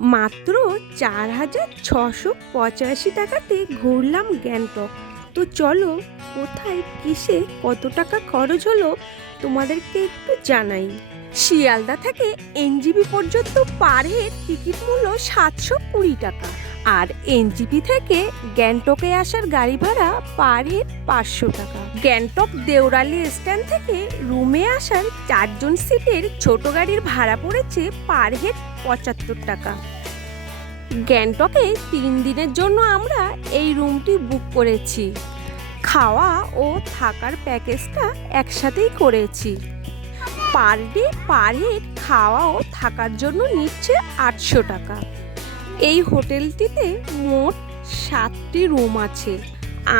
মাত্র 4,685 টাকাতে ঘুরলাম গ্যাংটক। তো চলো কোথায় কিসে কত টাকা খরচ হলো তোমাদেরকে একটু জানাই। শিয়ালদা থেকে এনজিপি পর্যন্ত পার হেড টিকিট মূল্য 720 টাকা, আর এনজিপি থেকে গ্যাংটকে আসার গাড়ি ভাড়া পার হেড 500 টাকা। গ্যাংটক দেওরালি স্ট্যান্ড থেকে রুমে আসার 4জন সিটের ছোট গাড়ির ভাড়া পড়েছে পার হেড 75 টাকা। গ্যাংটকে 3 দিনের জন্য আমরা এই রুমটি বুক করেছি। খাওয়া ও থাকার প্যাকেজটা একসাথেই করেছি। পার ডে পার হেড খাওয়া ও থাকার জন্য নিচ্ছে 800 টাকা। এই হোটেলটিতে মোট 7টি রুম আছে।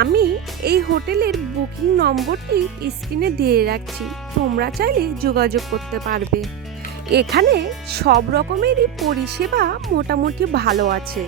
আমি এই হোটেলের বুকিং নম্বরটি স্ক্রিনে দিয়ে রাখছি, তোমরা চাইলে যোগাযোগ করতে পারবে। এখানে সব রকমেরই পরিষেবা মোটামুটি ভালো আছে।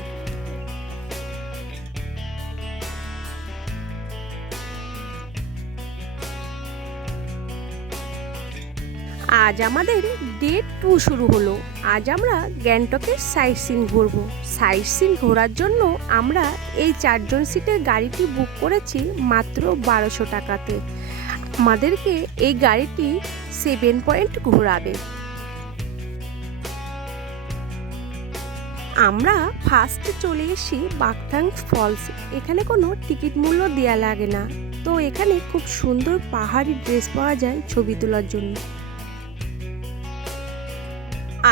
আজ আমাদের ডে 2 শুরু হলো। আজ আমরা গ্যাংটকের সাইট সিন ঘুরবো। সাইট সিন ঘোরার জন্য আমরা এই 4জন সিটের গাড়িটি বুক করেছি মাত্র 1200 টাকাতে। আমাদেরকে এই গাড়িটি 7 পয়েন্ট ঘোরাবে। আমরা ফার্স্টে চলে এসেছি বাকথাং ফলস। এখানে কোনো টিকিট মূল্য দেওয়া লাগে না। তো এখানে খুব সুন্দর পাহাড়ি ড্রেস পাওয়া যায় ছবি তোলার জন্য।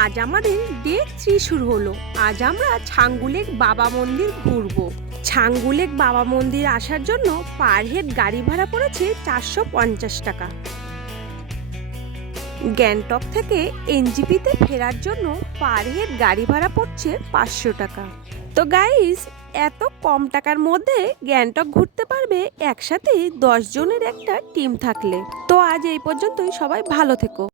আজ আমাদের ডে 3 শুরু হলো। আজ আমরা ছাঙ্গুলেক বাবা মন্দির ঘুরবো। ছাঙ্গুলেক বাবা মন্দির আসার জন্য পার হেড গাড়ি ভাড়া পড়েছে 450 টাকা। গ্যাংটক থেকে এনজিপিতে ফেরার জন্য পার হেড গাড়ি ভাড়া পড়ছে 500 টাকা। তো গাইস, এত কম টাকার মধ্যে গ্যাংটক ঘুরতে পারবে একসাথে 10 জনের একটা টিম থাকলে। তো আজ এই পর্যন্তই, সবাই ভালো থেকো।